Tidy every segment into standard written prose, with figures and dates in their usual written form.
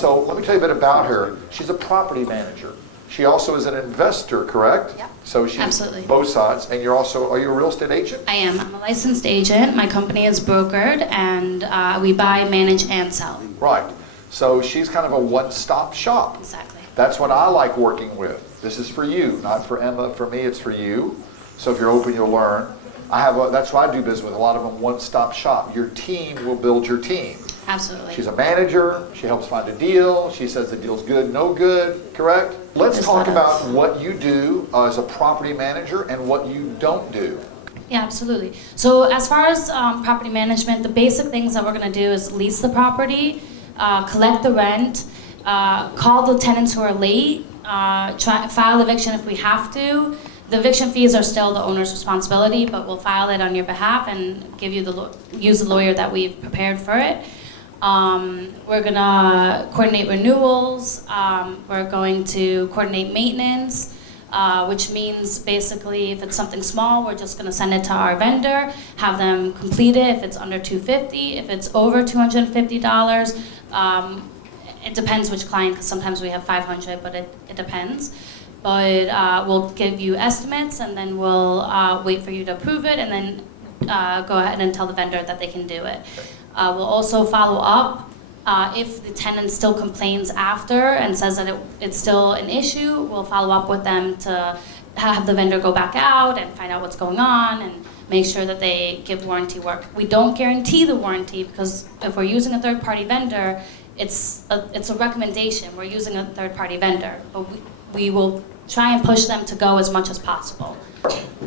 So let me tell you a bit about her. She's a property manager. She also is an investor, correct? Yeah. So she's Absolutely. both sides. And are you a real estate agent? I am. I'm a licensed agent. My company is brokered, and we buy, manage, and sell. Right. So she's kind of a one-stop shop. Exactly. That's what I like working with. This is for you, not for Emma. For me, it's for you. So if you're open, you'll learn. That's why I do business with. A lot of them one-stop shop. Your team will build your team. Absolutely. She's a manager. She helps find a deal. She says the deal's good, no good, correct? Let's Just talk let about us. what you do as a property manager and what you don't do. Yeah, absolutely. So as far as property management, the basic things that we're going to do is lease the property, collect the rent, call the tenants who are late, file eviction if we have to. The eviction fees are still the owner's responsibility, but we'll file it on your behalf and give you use the lawyer that we've prepared for it. We're gonna coordinate renewals. We're going to coordinate maintenance, which means basically if it's something small, we're just gonna send it to our vendor, have them complete it if it's under $250. If it's over $250, it depends which client, because sometimes we have 500, but it depends. But we'll give you estimates, and then we'll wait for you to approve it, and then go ahead and tell the vendor that they can do it. We'll also follow up. If the tenant still complains after and says that it's still an issue, we'll follow up with them to have the vendor go back out and find out what's going on and make sure that they give warranty work. We don't guarantee the warranty, because if we're using a third-party vendor, it's a recommendation. We're using a third-party vendor, but we will try and push them to go as much as possible.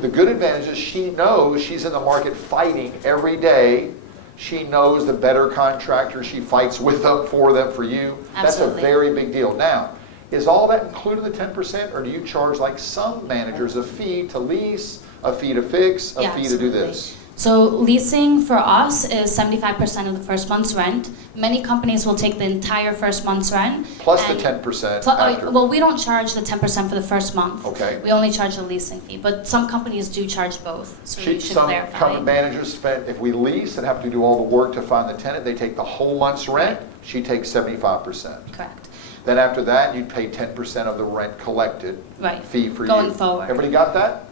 The good advantage is she knows she's in the market fighting every day. She knows the better contractor. She fights with them, for them, for you. Absolutely. That's a very big deal. Now, is all that included in the 10%, or do you charge, like some managers, a fee to lease, a fee to fix, a Yeah, fee to do absolutely. this? So leasing for us is 75% of the first month's rent. Many companies will take the entire first month's rent. Plus the and 10% after. Well, we don't charge the 10% for the first month. Okay. We only charge the leasing fee, but some companies do charge both, so you should Some clarify. company managers spend, if we lease and have to do all the work to find the tenant, they take the whole month's rent. She takes 75%. Correct. Then after that, you'd pay 10% of the rent collected. Right. Fee for you. Going forward. Everybody got that?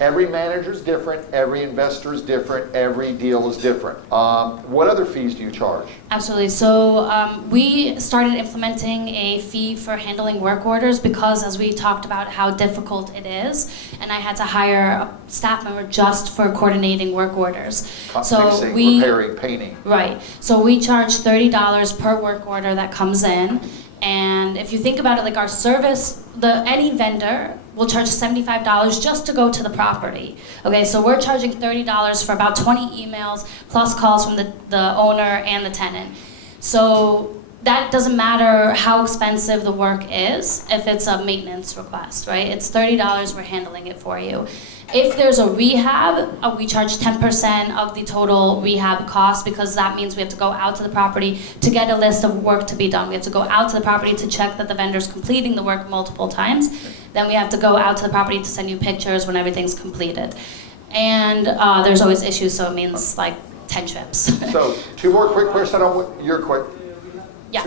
Every manager's different, every investor's different, every deal is different. What other fees do you charge? Absolutely. So we started implementing a fee for handling work orders because, as we talked about, how difficult it is, and I had to hire a staff member just for coordinating work orders. Fixing, repairing, painting. Right. So we charge $30 per work order that comes in. And if you think about it, like our service, any vendor will charge $75 just to go to the property. Okay, so we're charging $30 for about 20 emails plus calls from the owner and the tenant. So that doesn't matter how expensive the work is if it's a maintenance request, right? It's $30, we're handling it for you. If there's a rehab, we charge 10% of the total rehab cost, because that means we have to go out to the property to get a list of work to be done. We have to go out to the property to check that the vendor's completing the work multiple times. Then we have to go out to the property to send you pictures when everything's completed. And there's always issues, so it means like 10 trips. So, two more quick questions. You're quick. Yeah.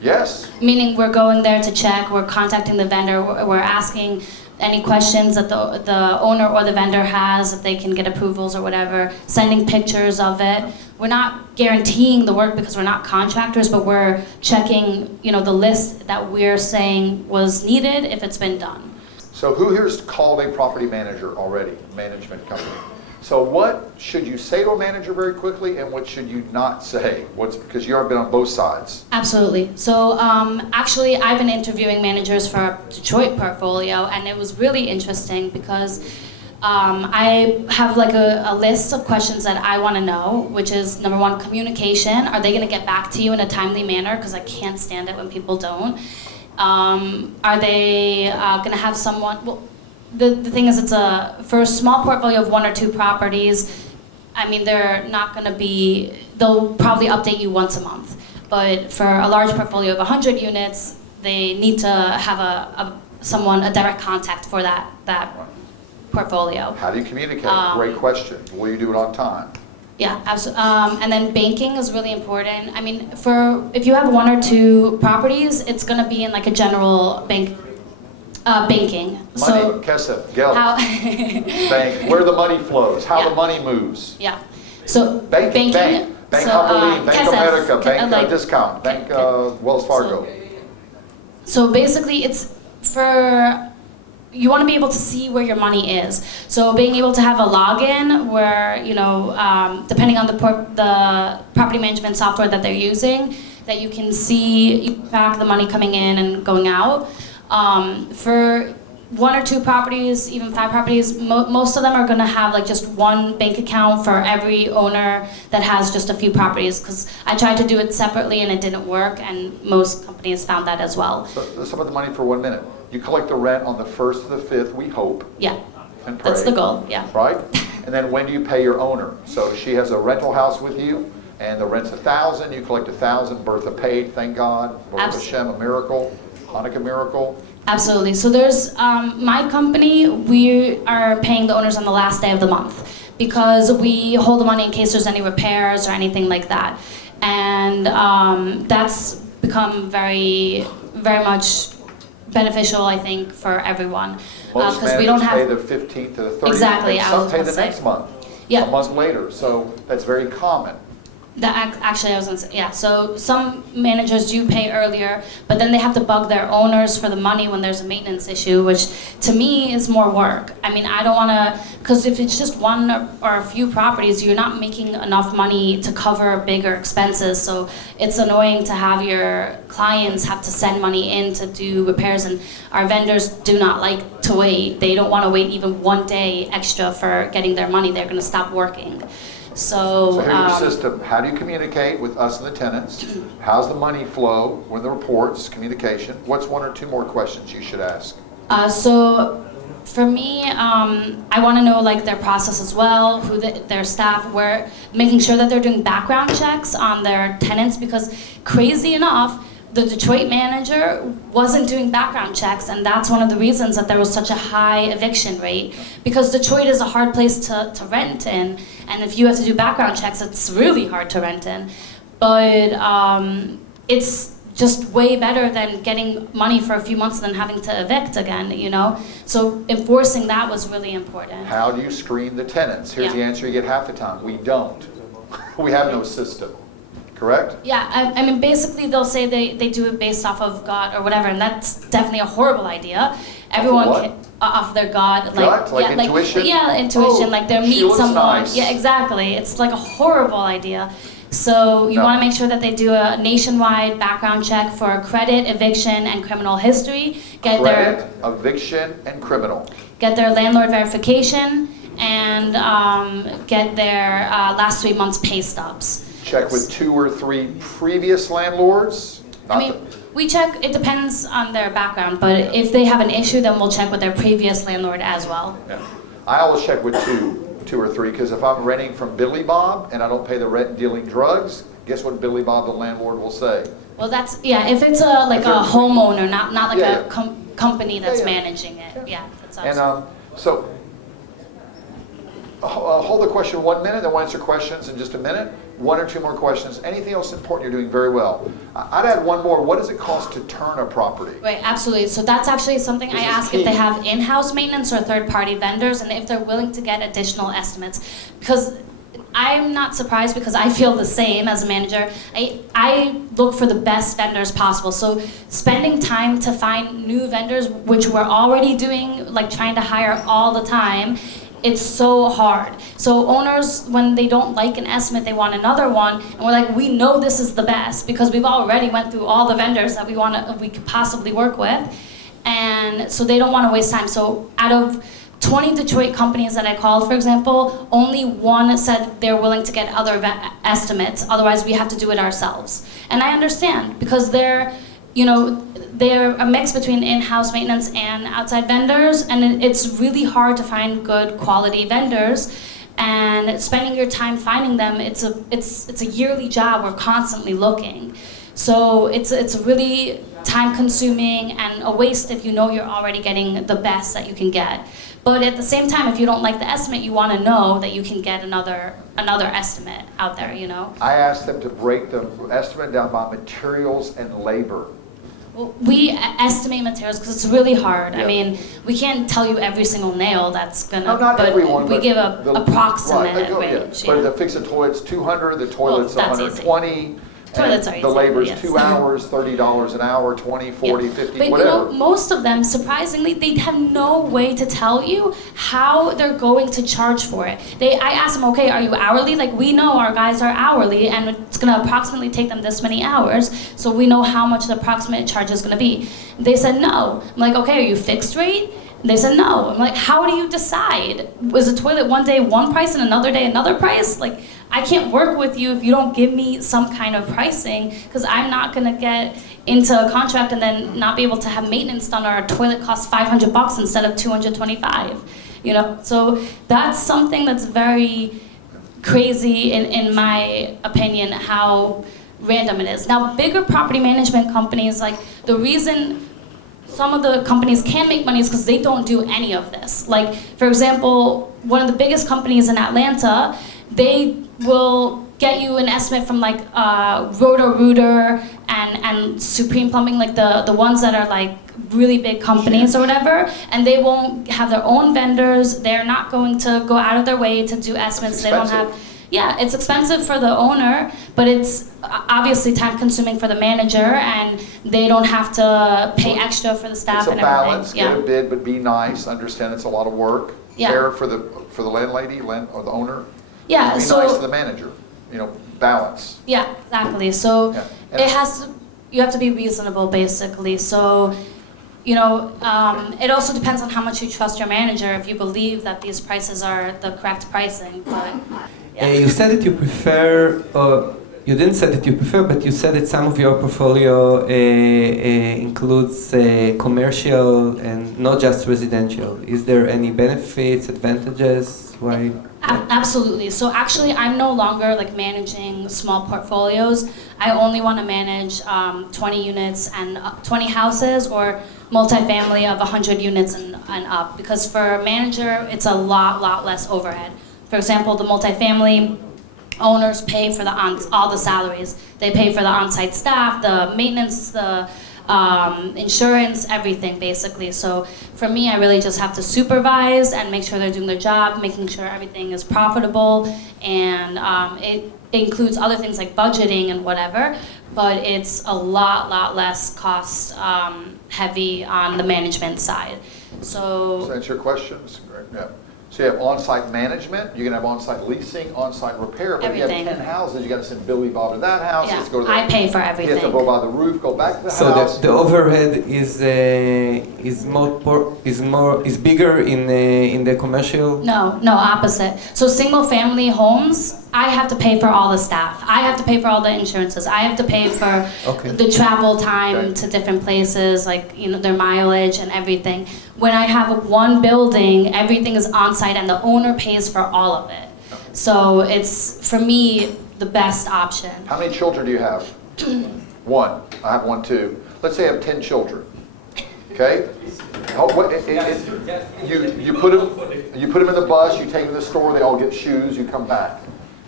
Yes? Meaning we're going there to check, we're contacting the vendor, we're asking any questions that the owner or the vendor has, if they can get approvals or whatever, sending pictures of it. We're not guaranteeing the work because we're not contractors, but we're checking, the list that we're saying was needed if it's been done. So who here's called a property manager already, management company? So what should you say to a manager very quickly, and what should you not say? Because you've been on both sides. Absolutely. So actually, I've been interviewing managers for our Detroit portfolio, and it was really interesting because I have like a list of questions that I want to know, which is number one, communication. Are they going to get back to you in a timely manner? Because I can't stand it when people don't. Are they going to have someone? Well, the thing is, for a small portfolio of 1 or 2 properties, I mean, they'll probably update you once a month. But for a large portfolio of 100 units, they need to have a direct contact for that portfolio. How do you communicate? Great question. Will you do it on time? Yeah, absolutely. And then banking is really important. I mean, if you have one or two properties, it's gonna be in like a general banking. Money, kesef, geld, bank, where the money flows, how Yeah. the money moves. Yeah. So Banking, bank so, Hapoalim, Bank KESEF, America, Bank like- Discount, Bank Wells Fargo. So basically, it's for you want to be able to see where your money is. So being able to have a login where depending on the property management software that they're using, that you can see track the money coming in and going out. For one or two properties, even 5 properties, most of them are going to have like just one bank account for every owner that has just a few properties, because I tried to do it separately and it didn't work, and most companies found that as well. So let's talk about the money for 1 minute. You collect the rent on the 1st to the 5th, we hope, Yeah, and pray. that's the goal, yeah. Right? And then when do you pay your owner? So she has a rental house with you, and the rent's $1,000, you collect $1,000, Bertha paid, thank God, Baruch Hashem, a miracle, Hanukkah miracle. Absolutely. So there's my company, we are paying the owners on the last day of the month because we hold the money in case there's any repairs or anything like that. And that's become very, very much beneficial, I think, for everyone. Most Because we don't managers have... pay the 15th to the 30th, Exactly, and I some was pay gonna the say. next month, Yeah. a month later. So that's very common. Actually, I was gonna say, yeah, so some managers do pay earlier, but then they have to bug their owners for the money when there's a maintenance issue, which to me is more work. I mean, I don't wanna, because if it's just one or a few properties, you're not making enough money to cover bigger expenses, so it's annoying to have your clients have to send money in to do repairs, and our vendors do not like to wait. They don't wanna wait even 1 day extra for getting their money. They're gonna stop working. So So here's your system. How do you communicate with us and the tenants? How's the money flow? When the reports, communication? What's 1 or 2 more questions you should ask? So for me, I want to know like their process as well, who their staff, where making sure that they're doing background checks on their tenants, because crazy enough, the Detroit manager wasn't doing background checks, and that's one of the reasons that there was such a high eviction rate, because Detroit is a hard place to rent in, and if you have to do background checks, it's really hard to rent in. But it's just way better than getting money for a few months and then having to evict again, you know? So enforcing that was really important. How do you screen the tenants? Here's Yeah. the answer you get half the time. We don't. We have no system. Correct? Yeah, I mean, basically they'll say they do it based off of God or whatever, and that's definitely a horrible idea. Everyone what? can off their God, Gut? Like yeah, intuition? yeah, intuition, Oh, like they she meet looks someone. nice. Yeah, exactly. It's like a horrible idea. So you No. want to make sure that they do a nationwide background check for credit, eviction, and criminal history. Get Credit, eviction, and criminal. get their landlord verification, and get their last 3 months pay stubs. Check with 2 or 3 previous landlords. I mean, we check, it depends on their background, but if they have an issue, then we'll check with their previous landlord as well. Yeah. I always check with 2 or 3, because if I'm renting from Billy Bob and I don't pay the rent and dealing drugs, guess what Billy Bob, the landlord, will say? Well, that's, yeah, if it's a like a homeowner, not like Yeah, a company that's Yeah, yeah. managing it, yeah. That's And awesome. so, hold the question 1 minute, then we'll answer questions in just a minute. 1 or 2 more questions. Anything else important? You're doing very well. I'd add 1 more. What does it cost to turn a property? Right, absolutely. So that's actually something I This is ask if key. they have in-house maintenance or third-party vendors, and if they're willing to get additional estimates. Because I'm not surprised, because I feel the same as a manager. I look for the best vendors possible. So spending time to find new vendors, which we're already doing, like trying to hire all the time, it's so hard. So owners, when they don't like an estimate, they want another one, and we're like, we know this is the best because we've already went through all the vendors that we could possibly work with, and so they don't want to waste time. So out of 20 Detroit companies that I called, for example, only 1 said they're willing to get other estimates. Otherwise, we have to do it ourselves. And I understand, because they're a mix between in-house maintenance and outside vendors, and it's really hard to find good quality vendors. And spending your time finding them, it's a yearly job. We're constantly looking, so it's a really time consuming and a waste if you know you're already getting the best that you can get. But at the same time, if you don't like the estimate, you want to know that you can get another estimate out there, you know? I asked them to break the estimate down by materials and labor. Well, we estimate materials because it's really hard. Yeah. I mean, we can't tell you every single nail that's gonna, No, not but everyone, we but give a the- approximate right, range. But Yeah. to fix a toilet's 200, the toilet's that's easy. 120. Toilets and are the easy, labor's yes. 2 hours, $30 an hour, 20, 40, 50, But whatever. you know, most of them, surprisingly, they have no way to tell you how they're going to charge for it. I asked them, okay, are you hourly? Like, we know our guys are hourly, and it's gonna approximately take them this many hours, so we know how much the approximate charge is gonna be. They said no. I'm like, okay, are you fixed rate? They said no. I'm like, how do you decide? Was a toilet one day one price and another day another price? Like, I can't work with you if you don't give me some kind of pricing, because I'm not gonna get into a contract and then not be able to have maintenance done, or a toilet costs $500 instead of $225. You know, so that's something that's very crazy in my opinion, how random it is. Now, bigger property management companies, like the reason some of the companies can make money is because they don't do any of this. Like, for example, one of the biggest companies in Atlanta, they will get you an estimate from like Roto-Rooter and Supreme Plumbing, like the ones that are like really big companies or whatever, and they won't have their own vendors. They're not going to go out of their way to do estimates. They don't have. Yeah, it's expensive for the owner, but it's obviously time consuming for the manager, and they don't have to pay extra for the staff and It's a everything. balance, get a bid, but be nice, understand it's a lot of work. Yeah. Fair for the landlady, or the owner. Yeah, Be so nice to the manager, balance. yeah, exactly. So Yeah. And it has to. You have to be reasonable, basically. So, it also depends on how much you trust your manager. If you believe that these prices are the correct pricing, but. Yeah. You said that you prefer, you didn't say that you prefer, but you said that some of your portfolio includes commercial and not just residential. Is there any benefits, advantages? Why? Absolutely. So actually, I'm no longer like managing small portfolios. I only want to manage 20 units and 20 houses, or multifamily of 100 units and up. Because for a manager, it's a lot less overhead. For example, the multifamily owners pay for all the salaries. They pay for the on-site staff, the maintenance, the insurance, everything basically. So for me, I really just have to supervise and make sure they're doing their job, making sure everything is profitable, and it includes other things like budgeting and whatever, but it's a lot less cost heavy on the management side. So that's your questions? Yeah. So you have on-site management, you can have on-site leasing, on-site repair, but if you Everything. have 10 houses, you gotta send Billy Bob to that house, Yeah, let's go to the. I pay for You have everything. to go by the roof, go back to the So house. the overhead is bigger in the commercial. No, opposite. So single family homes, I have to pay for all the staff. I have to pay for all the insurances. I have to pay for Okay. the travel time Okay. to different places, like their mileage and everything. When I have one building, everything is on site and the owner pays for all of it. So it's, for me, the best option. How many children do you have? One. I have one too. Let's say I have 10 children. Okay? You put them in the bus, you take them to the store, they all get shoes, you come back.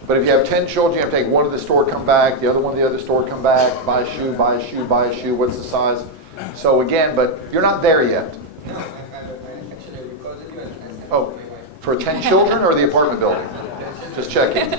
But if you have 10 children, you have to take one to the store, come back, the other one to the other store, come back, buy a shoe, buy a shoe, buy a shoe, what's the size? So again, but you're not there yet. No, actually I recorded you and Oh, for 10 children or the apartment building? Just checking.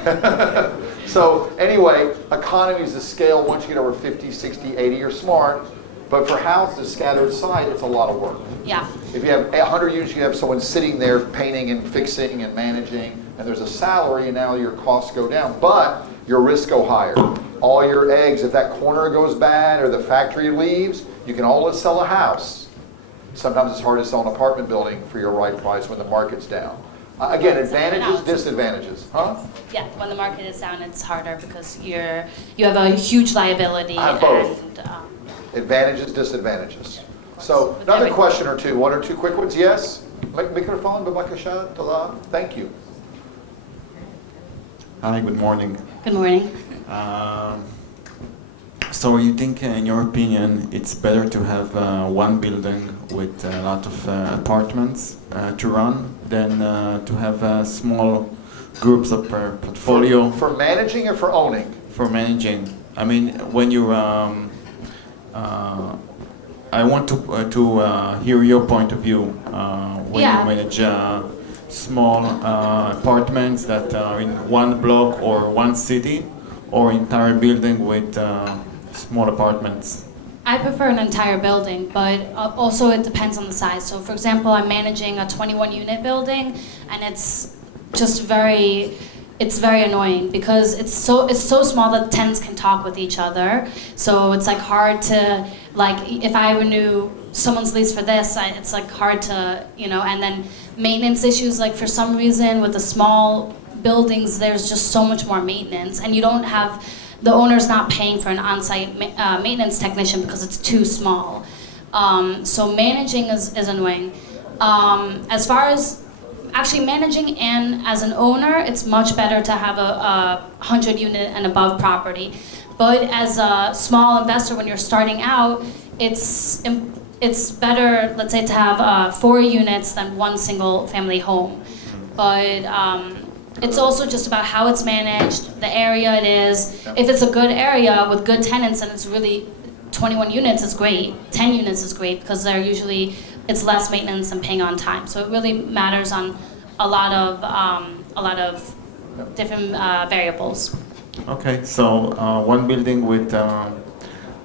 So anyway, economies of scale, once you get over 50, 60, 80, you're smart. But for houses scattered site, it's a lot of work. Yeah. If you have 100 units, you have someone sitting there painting and fixing and managing, and there's a salary, and now your costs go down, but your risks go higher. All your eggs, if that corner goes bad or the factory leaves, you can always sell a house. Sometimes it's hard to sell an apartment building for your right price when the market's down. Again, advantages, disadvantages, huh? Yeah, when the market is down, it's harder because you have a huge liability. I have both. And, Advantages, disadvantages. So another question or two, one or two quick ones, yes? Microphone, b'bakasha, Talal. Thank you. Hi, good morning. Good morning. So you think, in your opinion, it's better to have one building with a lot of apartments to run than to have small groups of portfolio For managing or for owning? for managing? I mean, when you, I want to hear your point of view when Yeah. you manage small apartments that are in one block or one city, or entire building with small apartments. I prefer an entire building, but also it depends on the size. So for example, I'm managing a 21 unit building, and it's just it's very annoying because it's so small that tenants can talk with each other. So it's like hard to, like, if I renew someone's lease for this, it's like hard to, you know, and then maintenance issues, like for some reason with the small buildings, there's just so much more maintenance, and you don't have, the owner's not paying for an on-site maintenance technician because it's too small. So managing is annoying. As far as actually managing and as an owner, it's much better to have a 100 unit and above property. But as a small investor, when you're starting out, it's better, let's say, to have 4 units than one single family home. But it's also just about how it's managed, the area it is. If it's a good area with good tenants and it's really 21 units is great, 10 units is great because they're usually, it's less maintenance and paying on time. So it really matters on a lot of different variables. Okay, so one building with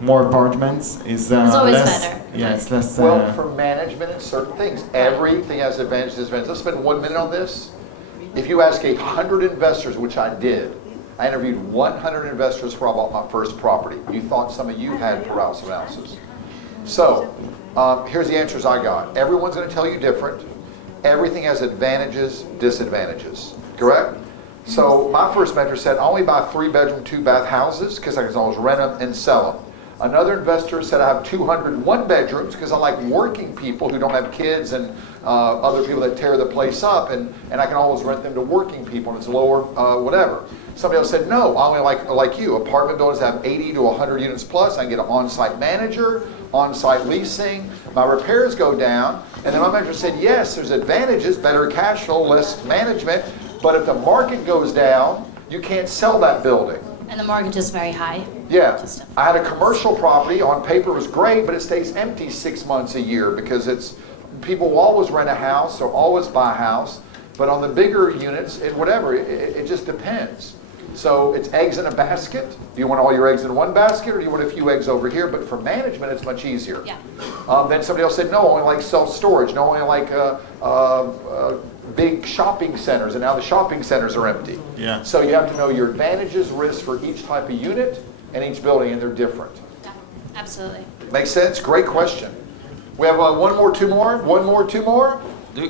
more apartments is It's always less. better. Yeah, it's less. Well, for management and certain things, everything has advantages and disadvantages. Let's spend 1 minute on this. If you ask 100 investors, which I did, I interviewed 100 investors before I bought my first property. You thought some of you had paralysis analysis. So, here's the answers I got. Everyone's going to tell you different. Everything has advantages, disadvantages. Correct? So, my first mentor said, I only buy 3-bedroom, 2-bath houses because I can always rent them and sell them. Another investor said I have 200 1-bedrooms because I like working people who don't have kids and other people that tear the place up, and I can always rent them to working people and it's lower whatever. Somebody else said, no, I only like you. Apartment buildings have 80 to 100 units plus. I can get an on-site manager, on-site leasing. My repairs go down. And then my manager said, yes, there's advantages, better cash flow, less management. But if the market goes down, you can't sell that building. And the mortgage is very high. Yeah, I had a commercial property, on paper it was great, but it stays empty 6 months a year because people will always rent a house or always buy a house, but on the bigger units, it just depends. So it's eggs in a basket. Do you want all your eggs in one basket or do you want a few eggs over here? But for management, it's much easier. Yeah. Then somebody else said, no, I only like self-storage, no, I only like big shopping centers, and now the shopping centers are empty. Yeah. So you have to know your advantages, risks for each type of unit and each building, and they're different. Yeah, absolutely. Make sense? Great question. We have one more, two more.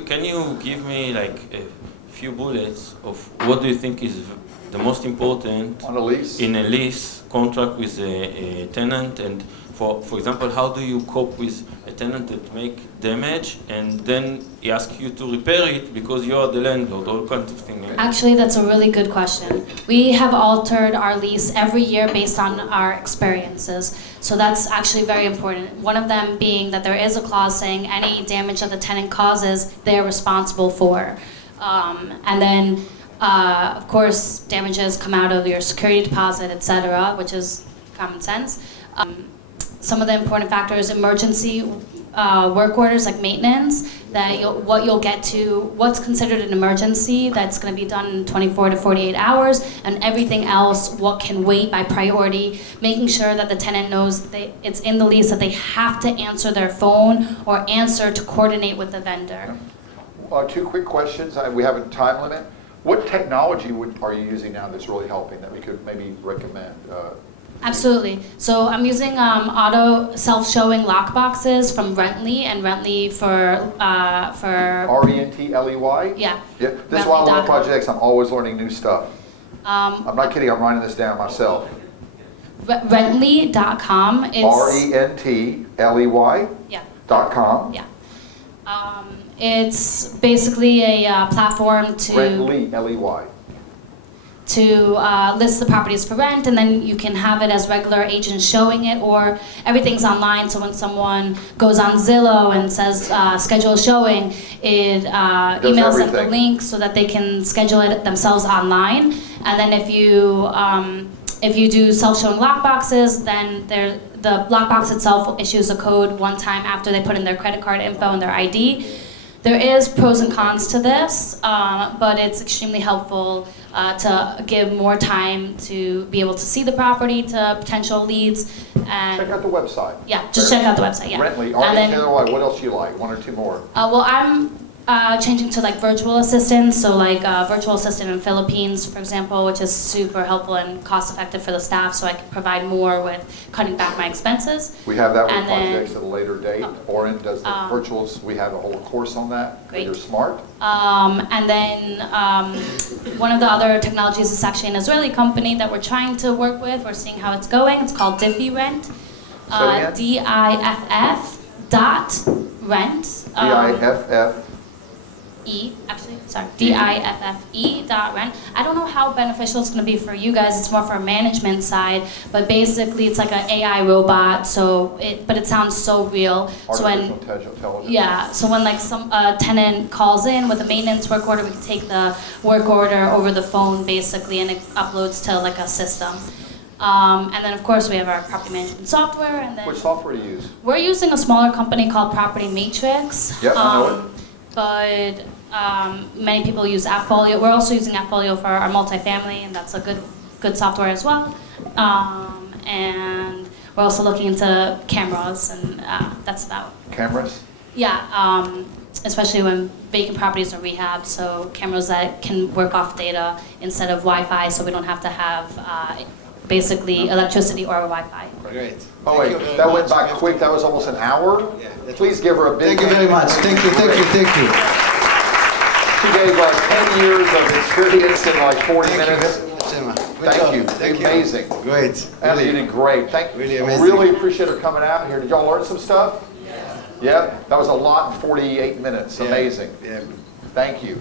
Can you give me like a few bullets of what do you think is the most important On a lease? in a lease contract with a tenant, and for example, how do you cope with a tenant that make damage and then he asks you to repair it because you are the landlord, all kinds of things. Actually, that's a really good question. We have altered our lease every year based on our experiences. So that's actually very important. One of them being that there is a clause saying any damage that the tenant causes, they're responsible for. And then, of course, damages come out of your security deposit, etc., which is common sense. Some of the important factors, emergency work orders like maintenance, that what you'll get to, what's considered an emergency that's going to be done in 24 to 48 hours, and everything else, what can wait by priority, making sure that the tenant knows it's in the lease that they have to answer their phone or answer to coordinate with the vendor. 2 quick questions. We have a time limit. What technology are you using now that's really helping that we could maybe recommend? Absolutely. So I'm using auto self-showing lock boxes from Rentley, and Rentley for RENTLEY? yeah. Yeah. This is why I love Rentley.com. projects. I'm always learning new stuff. I'm not kidding. I'm writing this down myself. Rentley.com. It's RENTLEY yeah. .com. Yeah. It's basically a platform Rentley, LEY. to list the properties for rent, and then you can have it as regular agents showing it, or everything's online, so when someone goes on Zillow and says schedule a showing, it emails them the everything. link so that they can schedule it themselves online. And then if you do self-showing lockboxes, then the lockbox itself issues a code one time after they put in their credit card info and their ID. There is pros and cons to this, but it's extremely helpful to give more time to be able to see the property to potential leads. And Check out the website. yeah, just check out the website. Yeah. Rentley, And then- Taylor White, what else do you like? One or two more? well, I'm changing to like virtual assistants, so like virtual assistant in Philippines, for example, which is super helpful and cost effective for the staff, so I can provide more with cutting back my expenses. We have that with And then- projects at a later date. Oren does the virtuals. We have a whole course on that. Great. You're smart. And then one of the other technologies is actually an Israeli company that we're trying to work with. We're seeing how it's going. It's called Diffie Rent. Say it again. DIFF dot rent. DIFF. DIFFE.rent. I don't know how beneficial it's going to be for you guys. It's more for a management side, but basically it's like an AI robot. But it sounds so real. So Artificial intelligence. yeah, so when like some tenant calls in with a maintenance work order, we can take the work order over the phone basically, and it uploads to like a system. And then of course we have our property management software, and then Which software do you use? we're using a smaller company called Property Matrix. Yep, I know it. But many people use AppFolio. We're also using AppFolio for our multifamily, and that's a good software as well. And we're also looking into cameras, and that's about. Cameras? Yeah, especially when vacant properties are rehabbed, so cameras that can work off data instead of Wi-Fi, so we don't have to have basically electricity or Wi-Fi. Great. Oh, Thank wait, you very that much. went by quick. That was almost an hour. Yeah, that's Please give her a big Thank you very much. Thank you, thank you, thank you. She gave 10 years of experience in like 40 Thank you minutes. very much, Emma. Good Thank job. you. Thank you. Amazing. Great. Ellie, you Really. did great. Really I amazing. really appreciate her coming out here. Did y'all learn some stuff? Yeah. Yep. That was a lot in 48 minutes. Yeah. Amazing. Yeah. Thank you.